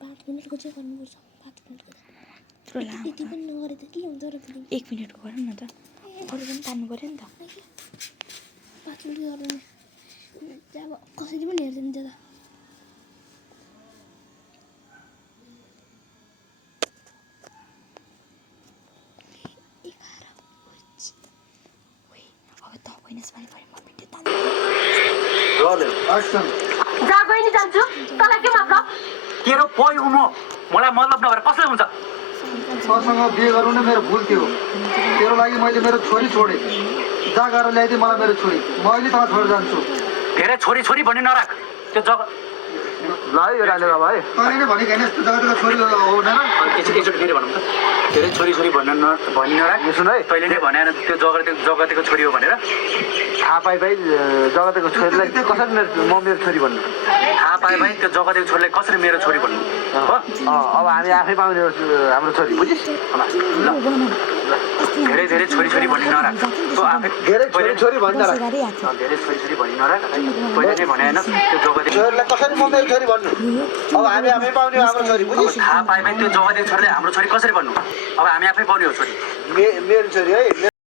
पाँच मिनटको चाहिँ गर्नुपर्छ 5 मिनटको यति पनि नगरे त के हुन्छ र 1 मिनटको गरौँ न त अरू पनि तान्नु पर्यो नि त 5 मिनट गर्नु अब कसरी पनि हेर्दैन त्यो त जान्छु तँलाई के मतलब तेरो पोइ उमो मलाई मतलब नभएर कसले हुन्छ तँसँग बिहे गर्नु नै मेरो भुल थियो तेरो लागि मैले मेरो छोरी छोडेँ जहाँ गएर ल्याइदिएँ मलाई मेरो छोरी म अहिले तँलाई छोडेर जान्छु धेरै छोरी छोरी भन्ने नराख त्यो जग्गा ल यो राजेगा भाइ तैँले नै भनेको होइन यस्तो जग्गातिर छोरी हो न एकचोटि फेरि भनौँ त धेरै छोरी छोरी भन्न भनि नराख सुन है तैँले नै भनेन त्यो जगतको छोरी हो भनेर थाहा पाइ भाइ जगतको छोरीलाई कसरी म मेरो छोरी भन्नु थाहा पाए भाइ त्यो जगतको छोरीलाई कसरी मेरो छोरी भन्नु हो अब हामी आफै पाउने हाम्रो छोरी बुझिस् धेरै धेरै छोरी छोरी भन्ने नराख तँ आफै धेरै छोरी छोरी भन्न धेरै छोरी छोरी भन्ने नराख पहिले नै भने होइन त्यो जगतको छोरीलाई कसरी म मेरो छोरी भन्नु अब हामी आफै पाउने हाम्रो छोरी बुझिस् थाहा पाए भाइ त्यो जगतको छोरीले हाम्रो छोरी कसरी भन्नु अब हामी आफै पाउने हो छोरी मेरो छोरी है